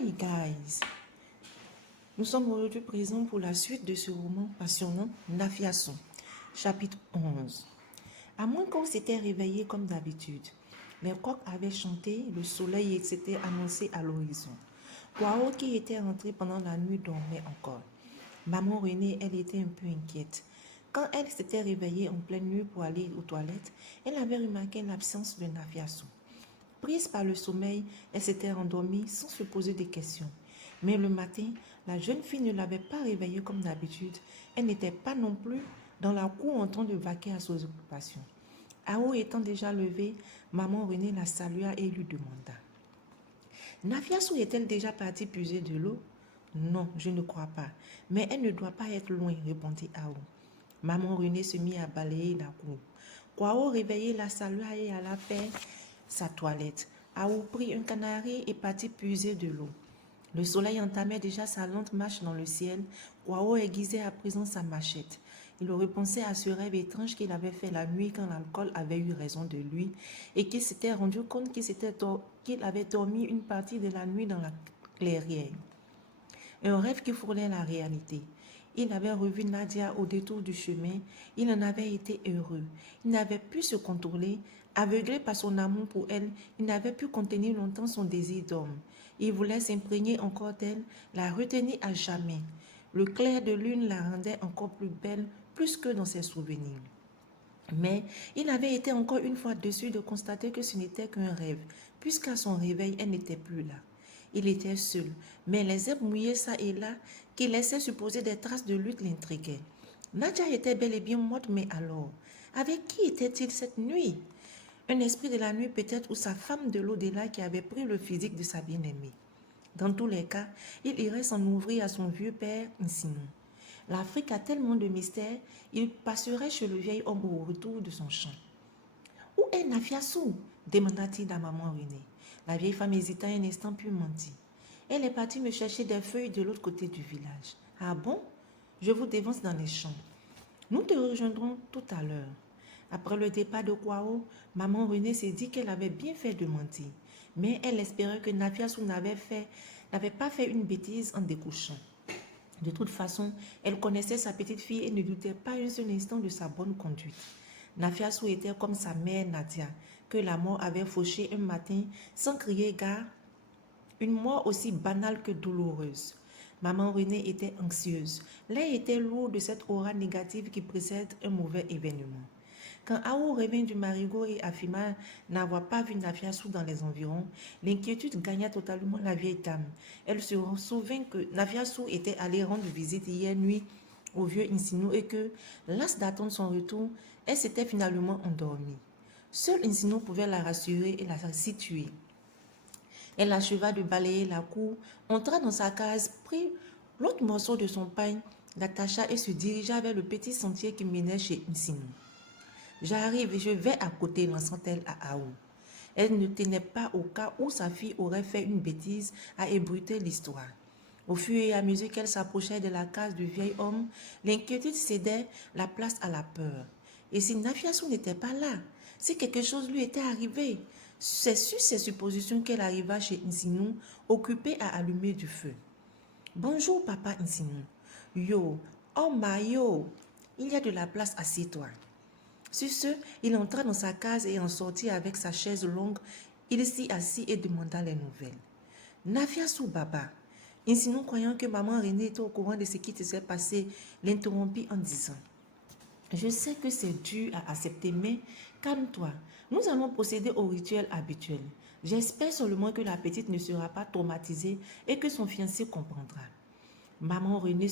Hi guys, nous sommes aujourd'hui présents pour la suite de ce roman passionnant, Nafiason, chapitre 11. À moins qu'on s'était réveillé comme d'habitude, les coqs avaient chanté, le soleil s'était annoncé à l'horizon. Kwao, qui était rentré pendant la nuit, dormait encore. Maman Renée, elle était un peu inquiète. Quand elle s'était réveillée en pleine nuit pour aller aux toilettes, elle avait remarqué l'absence de Nafiason. Prise par le sommeil, elle s'était endormie sans se poser de questions. Mais le matin, la jeune fille ne l'avait pas réveillée comme d'habitude. Elle n'était pas non plus dans la cour en train de vaquer à ses occupations. Ao étant déjà levée, maman Renée la salua et lui demanda: Nafiason est-elle déjà partie puiser de l'eau? Non, je ne crois pas. Mais elle ne doit pas être loin, répondit Ao. Maman Renée se mit à balayer la cour. Kwao réveillé la salua et alla faire sa toilette. Ao prit un canari et partit puiser de l'eau. Le soleil entamait déjà sa lente marche dans le ciel. Kwao aiguisait à présent sa machette. Il repensait à ce rêve étrange qu'il avait fait la nuit quand l'alcool avait eu raison de lui et qu'il s'était rendu compte qu'il avait dormi une partie de la nuit dans la clairière. Un rêve qui frôlait la réalité. Il avait revu Nadia au détour du chemin. Il en avait été heureux. Il n'avait pu se contrôler. Aveuglé par son amour pour elle, il n'avait pu contenir longtemps son désir d'homme. Il voulait s'imprégner encore d'elle, la retenir à jamais. Le clair de lune la rendait encore plus belle, plus que dans ses souvenirs. Mais il avait été encore une fois déçu de constater que ce n'était qu'un rêve, puisqu'à son réveil, elle n'était plus là. Il était seul, mais les herbes mouillées çà et là, qui laissaient supposer des traces de lutte, l'intriguaient. Nadia était bel et bien morte, mais alors, avec qui était-il cette nuit? Un esprit de la nuit peut-être, ou sa femme de l'au-delà qui avait pris le physique de sa bien-aimée. Dans tous les cas, il irait s'en ouvrir à son vieux père Nsinu. L'Afrique a tellement de mystères, il passerait chez le vieil homme au retour de son champ. Où est Nafiason? Demanda-t-il à maman Renée. La vieille femme hésita un instant puis mentit. Elle est partie me chercher des feuilles de l'autre côté du village. Ah bon? Je vous dévance dans les champs. Nous te rejoindrons tout à l'heure. Après le départ de Kwao, maman Renée s'est dit qu'elle avait bien fait de mentir. Mais elle espérait que Nafiason n'avait pas fait une bêtise en découchant. De toute façon, elle connaissait sa petite fille et ne doutait pas un seul instant de sa bonne conduite. Nafiason était comme sa mère Nadia, que la mort avait fauchée un matin sans crier gare, une mort aussi banale que douloureuse. Maman Renée était anxieuse. L'air était lourd de cette aura négative qui précède un mauvais événement. Quand Ao revint du marigot et affirma n'avoir pas vu Nafiason dans les environs, l'inquiétude gagna totalement la vieille dame. Elle se souvint que Nafiason était allé rendre visite hier nuit au vieux Nsinu et que, lasse d'attendre son retour, elle s'était finalement endormie. Seul Nsinu pouvait la rassurer et la situer. Elle acheva de balayer la cour, entra dans sa case, prit l'autre morceau de son pain, l'attacha et se dirigea vers le petit sentier qui menait chez Nsinu. J'arrive et je vais à côté, lançant-elle à Ao. Elle ne tenait pas au cas où sa fille aurait fait une bêtise à ébruiter l'histoire. Au fur et à mesure qu'elle s'approchait de la case du vieil homme, l'inquiétude cédait la place à la peur. Et si Nafiason n'était pas là, si quelque chose lui était arrivé, c'est sur ces suppositions qu'elle arriva chez Nsinu, occupée à allumer du feu. Bonjour, papa Nsinu. Yo, oh ma yo, il y a de la place, assieds-toi. Sur ce, il entra dans sa case et en sortit avec sa chaise longue. Il s'y assit et demanda les nouvelles. Nafiason Baba. Nsinu, croyant que maman Renée était au courant de ce qui s'est passé, l'interrompit en disant: Je sais que c'est dur à accepter, mais calme-toi. Nous allons procéder au rituel habituel. J'espère seulement que la petite ne sera pas traumatisée et que son fiancé comprendra. Maman Renée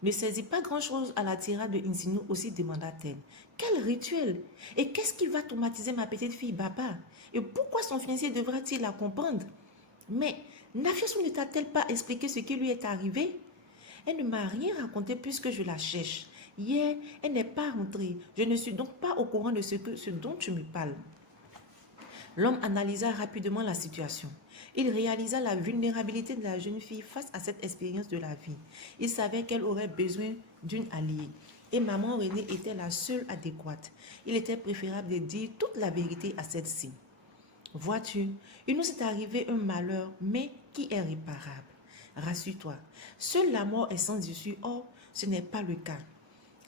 ne saisit pas grand-chose à la tirade de Nsinu, aussi demanda-t-elle. Quel rituel? Et qu'est-ce qui va traumatiser ma petite fille Baba? Et pourquoi son fiancé devra-t-il la comprendre? Mais Nafiason ne t'a-t-elle pas expliqué ce qui lui est arrivé? Elle ne m'a rien raconté puisque je la cherche. Hier, elle n'est pas rentrée. Je ne suis donc pas au courant de ce dont tu me parles. L'homme analysa rapidement la situation. Il réalisa la vulnérabilité de la jeune fille face à cette expérience de la vie. Il savait qu'elle aurait besoin d'une alliée. Et maman Renée était la seule adéquate. Il était préférable de dire toute la vérité à celle-ci. Vois-tu, il nous est arrivé un malheur, mais qui est réparable. Rassure-toi, seule la mort est sans issue, or ce n'est pas le cas.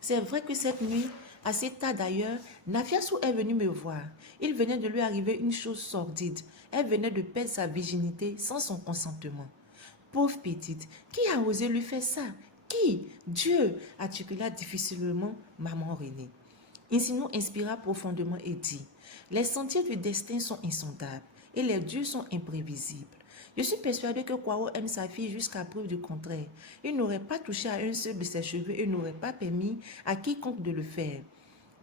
C'est vrai que cette nuit, assez tard d'ailleurs, Nafiassou est venu me voir. Il venait de lui arriver une chose sordide. Elle venait de perdre sa virginité sans son consentement. Pauvre petite, qui a osé lui faire ça? Qui? Dieu, articula difficilement maman Renée. Insino inspira profondément et dit, les sentiers du destin sont insondables et les dieux sont imprévisibles. Je suis persuadée que Kwao aime sa fille jusqu'à preuve du contraire. Il n'aurait pas touché à un seul de ses cheveux et n'aurait pas permis à quiconque de le faire.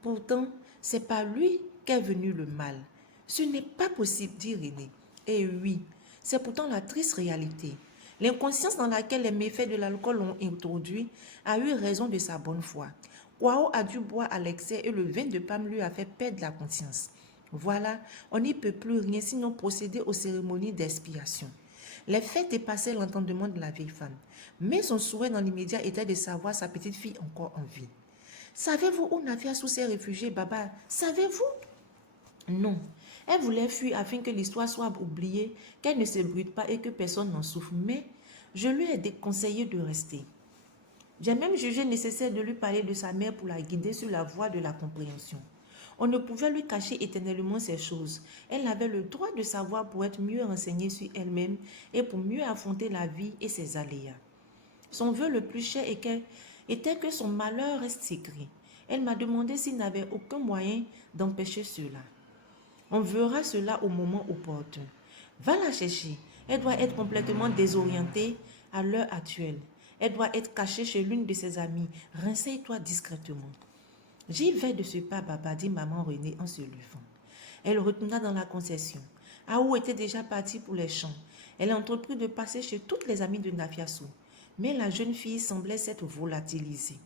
Pourtant, c'est par lui qu'est venu le mal. Ce n'est pas possible, dit René. Et oui, c'est pourtant la triste réalité. L'inconscience dans laquelle les méfaits de l'alcool l'ont introduit a eu raison de sa bonne foi. Kwao a dû boire à l'excès et le vin de Pam lui a fait perdre la conscience. Voilà, on n'y peut plus rien sinon procéder aux cérémonies d'expiation. Les faits dépassaient l'entendement de la vieille femme, mais son souhait dans l'immédiat était de savoir sa petite fille encore en vie. Savez-vous où Nafiassou s'est réfugiée, Baba? Savez-vous? Non. Elle voulait fuir afin que l'histoire soit oubliée, qu'elle ne se brûle pas et que personne n'en souffre, mais je lui ai déconseillé de rester. J'ai même jugé nécessaire de lui parler de sa mère pour la guider sur la voie de la compréhension. On ne pouvait lui cacher éternellement ces choses. Elle avait le droit de savoir pour être mieux renseignée sur elle-même et pour mieux affronter la vie et ses aléas. Son vœu le plus cher était que son malheur reste secret. Elle m'a demandé s'il n'avait aucun moyen d'empêcher cela. On verra cela au moment opportun. Va la chercher. Elle doit être complètement désorientée à l'heure actuelle. Elle doit être cachée chez l'une de ses amies. Renseigne-toi discrètement. J'y vais de ce pas, Baba, dit maman Renée en se levant. Elle retourna dans la concession. Aou était déjà partie pour les champs. Elle entreprit de passer chez toutes les amies de Nafiassou. Mais la jeune fille semblait s'être volatilisée.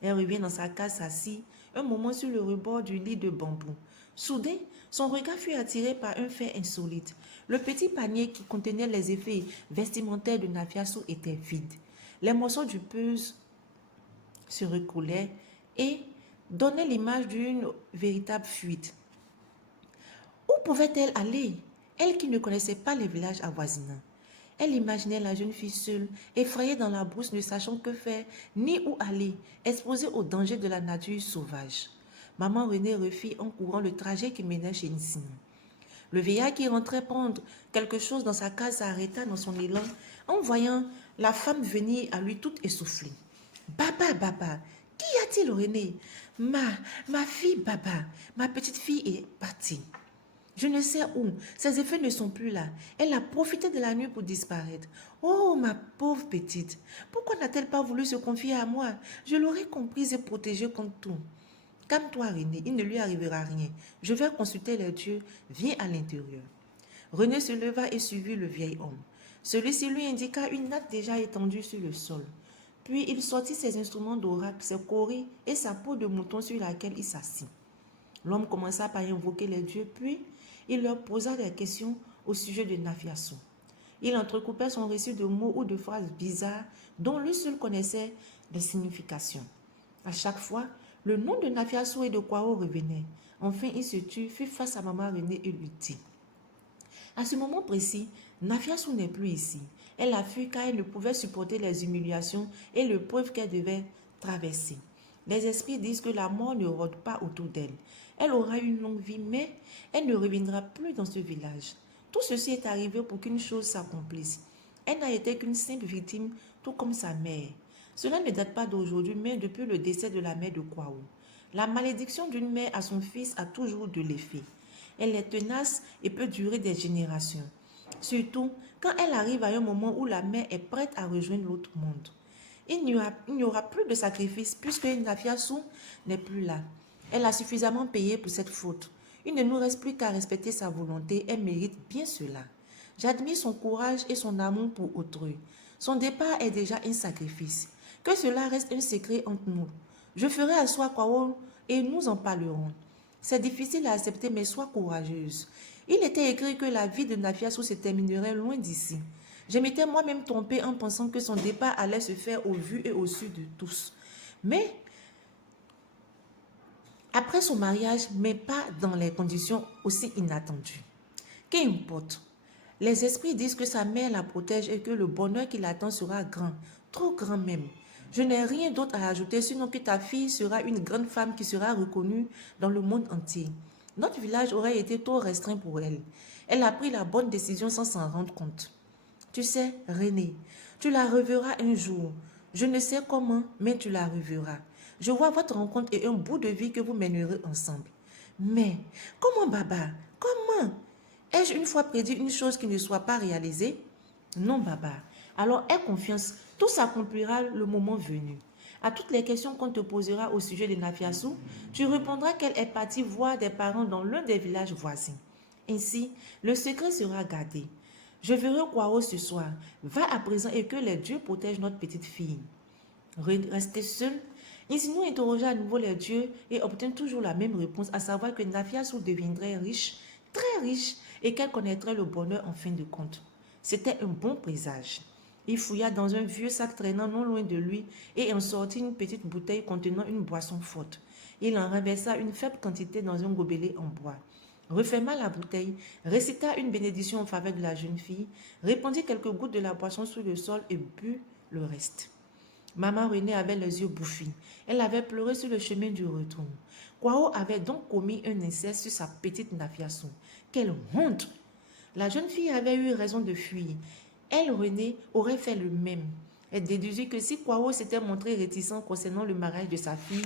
Elle revient dans sa case assise, un moment sur le rebord du lit de bambou. Soudain, son regard fut attiré par un fait insolite. Le petit panier qui contenait les effets vestimentaires de Nafiassou était vide. Les morceaux du puzzle se recollaient et donnaient l'image d'une véritable fuite. Où pouvait-elle aller, elle qui ne connaissait pas les villages avoisinants? Elle imaginait la jeune fille seule, effrayée dans la brousse, ne sachant que faire ni où aller, exposée aux dangers de la nature sauvage. Maman Renée refit en courant le trajet qui menait chez Nissine. Le vieillard qui rentrait prendre quelque chose dans sa case s'arrêta dans son élan en voyant la femme venir à lui toute essoufflée. Baba, Baba, qu'y a-t-il, René? Ma fille, Baba, ma petite fille est partie. Je ne sais où. Ses effets ne sont plus là. Elle a profité de la nuit pour disparaître. Oh, ma pauvre petite. Pourquoi n'a-t-elle pas voulu se confier à moi? Je l'aurais comprise et protégée contre tout. Calme-toi, René. Il ne lui arrivera rien. Je vais consulter les dieux. Viens à l'intérieur. René se leva et suivit le vieil homme. Celui-ci lui indiqua une natte déjà étendue sur le sol. Puis il sortit ses instruments d'oracle, ses coris et sa peau de mouton sur laquelle il s'assit. L'homme commença par invoquer les dieux, puis il leur posa des questions au sujet de Nafiassou. Il entrecoupait son récit de mots ou de phrases bizarres dont lui seul connaissait les significations. À chaque fois, le nom de Nafiassou et de Kwao revenait. Enfin, il se tut, fut face à maman Renée et lui dit: à ce moment précis, Nafiassou n'est plus ici. Elle a fui car elle ne pouvait supporter les humiliations et l'épreuve qu'elle devait traverser. Les esprits disent que la mort ne rôde pas autour d'elle. Elle aura une longue vie, mais elle ne reviendra plus dans ce village. Tout ceci est arrivé pour qu'une chose s'accomplisse. Elle n'a été qu'une simple victime, tout comme sa mère. Cela ne date pas d'aujourd'hui, mais depuis le décès de la mère de Kwao. La malédiction d'une mère à son fils a toujours de l'effet. Elle est tenace et peut durer des générations. Surtout quand elle arrive à un moment où la mère est prête à rejoindre l'autre monde. Il n'y aura plus de sacrifice puisque Nafiassou n'est plus là. Elle a suffisamment payé pour cette faute. Il ne nous reste plus qu'à respecter sa volonté. Elle mérite bien cela. J'admire son courage et son amour pour autrui. Son départ est déjà un sacrifice. Que cela reste un secret entre nous. Je ferai asseoir Kwao et nous en parlerons. C'est difficile à accepter, mais sois courageuse. Il était écrit que la vie de Nafiassou se terminerait loin d'ici. Je m'étais moi-même trompée en pensant que son départ allait se faire au vu et au su de tous. Mais après son mariage, mais pas dans les conditions aussi inattendues. Qu'importe. Les esprits disent que sa mère la protège et que le bonheur qui l'attend sera grand, trop grand même. Je n'ai rien d'autre à ajouter, sinon que ta fille sera une grande femme qui sera reconnue dans le monde entier. Notre village aurait été trop restreint pour elle. Elle a pris la bonne décision sans s'en rendre compte. Tu sais, René, tu la reverras un jour. Je ne sais comment, mais tu la reverras. Je vois votre rencontre et un bout de vie que vous mènerez ensemble. Mais, comment, Baba? Comment? Ai-je une fois prédit une chose qui ne soit pas réalisée? Non, Baba. Alors aie confiance, tout s'accomplira le moment venu. À toutes les questions qu'on te posera au sujet de Nafiassou, tu répondras qu'elle est partie voir des parents dans l'un des villages voisins. Ainsi, le secret sera gardé. Je verrai Kwao ce soir. Va à présent et que les dieux protègent notre petite fille. Rester seul, Isinou interrogea à nouveau les dieux et obtint toujours la même réponse, à savoir que Nafiassou deviendrait riche, très riche, et qu'elle connaîtrait le bonheur en fin de compte. C'était un bon présage. Il fouilla dans un vieux sac traînant non loin de lui et en sortit une petite bouteille contenant une boisson forte. Il en renversa une faible quantité dans un gobelet en bois, referma la bouteille, récita une bénédiction en faveur de la jeune fille, répandit quelques gouttes de la boisson sur le sol et but le reste. Maman Renée avait les yeux bouffis. Elle avait pleuré sur le chemin du retour. Kwao avait donc commis un inceste sur sa petite Nafiassou. Quelle honte! La jeune fille avait eu raison de fuir. Elle, Renée, aurait fait le même. Elle déduisit que si Kwao s'était montré réticent concernant le mariage de sa fille,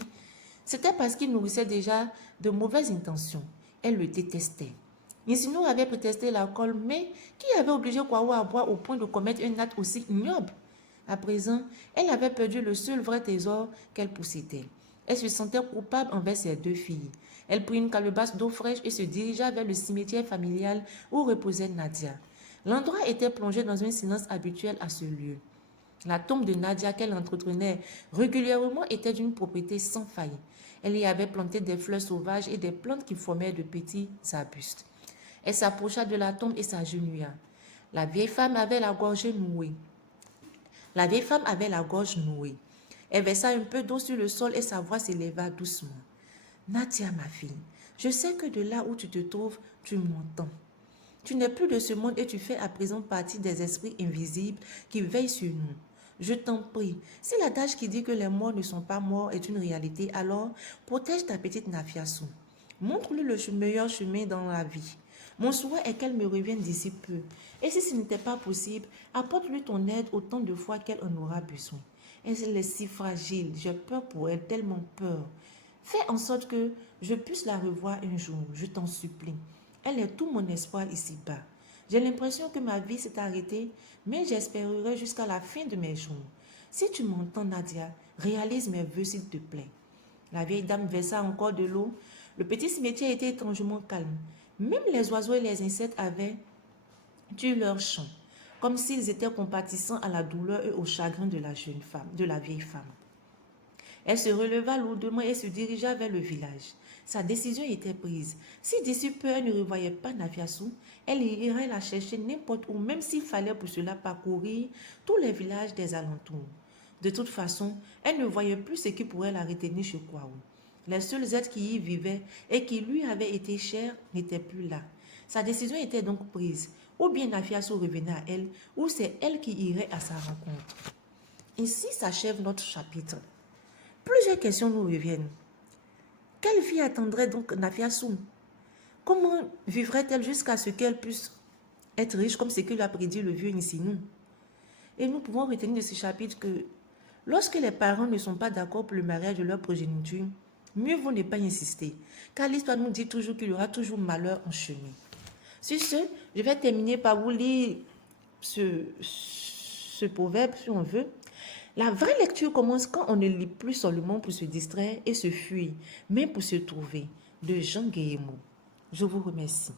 c'était parce qu'il nourrissait déjà de mauvaises intentions. Elle le détestait. Isinou avait prétesté l'alcool, mais qui avait obligé Kwao à boire au point de commettre un acte aussi ignoble? À présent, elle avait perdu le seul vrai trésor qu'elle possédait. Elle se sentait coupable envers ses deux filles. Elle prit une calebasse d'eau fraîche et se dirigea vers le cimetière familial où reposait Nadia. L'endroit était plongé dans un silence habituel à ce lieu. La tombe de Nadia qu'elle entretenait régulièrement était d'une propreté sans faille. Elle y avait planté des fleurs sauvages et des plantes qui formaient de petits arbustes. Elle s'approcha de la tombe et s'agenouilla. La vieille femme avait la gorge nouée. Elle versa un peu d'eau sur le sol et sa voix s'éleva doucement. Nadia, ma fille, je sais que de là où tu te trouves, tu m'entends. Tu n'es plus de ce monde et tu fais à présent partie des esprits invisibles qui veillent sur nous. Je t'en prie, si l'adage qui dit que les morts ne sont pas morts est une réalité, alors protège ta petite Nafiassou. Montre-lui le meilleur chemin dans la vie. Mon souhait est qu'elle me revienne d'ici peu. Et si ce n'était pas possible, apporte-lui ton aide autant de fois qu'elle en aura besoin. Elle est si fragile, j'ai peur pour elle, tellement peur. Fais en sorte que je puisse la revoir un jour, je t'en supplie. Elle est tout mon espoir ici-bas. J'ai l'impression que ma vie s'est arrêtée, mais j'espérerai jusqu'à la fin de mes jours. Si tu m'entends, Nadia, réalise mes vœux, s'il te plaît. La vieille dame versa encore de l'eau. Le petit cimetière était étrangement calme. Même les oiseaux et les insectes avaient dû leur chant, comme s'ils étaient compatissants à la douleur et au chagrin de la jeune femme, de la vieille femme. Elle se releva lourdement et se dirigea vers le village. Sa décision était prise. Si d'ici peu elle ne revoyait pas Nafiassou, elle irait la chercher n'importe où, même s'il fallait pour cela parcourir tous les villages des alentours. De toute façon, elle ne voyait plus ce qui pourrait la retenir chez Kwao. Les seuls êtres qui y vivaient et qui lui avaient été chers n'étaient plus là. Sa décision était donc prise. Ou bien Nafiassou revenait à elle, ou c'est elle qui irait à sa rencontre. Ici s'achève notre chapitre. Plusieurs questions nous reviennent. Quelle vie attendrait donc Nafiassou? Comment vivrait-elle jusqu'à ce qu'elle puisse être riche comme ce que lui a prédit le vieux Nisinou? Et nous pouvons retenir de ce chapitre que lorsque les parents ne sont pas d'accord pour le mariage de leur progéniture, mieux vaut ne pas insister, car l'histoire nous dit toujours qu'il y aura toujours malheur en chemin. Sur ce, je vais terminer par vous lire ce proverbe, si on veut. La vraie lecture commence quand on ne lit plus seulement pour se distraire et se fuir, mais pour se trouver. De Jean Guillemot. Je vous remercie.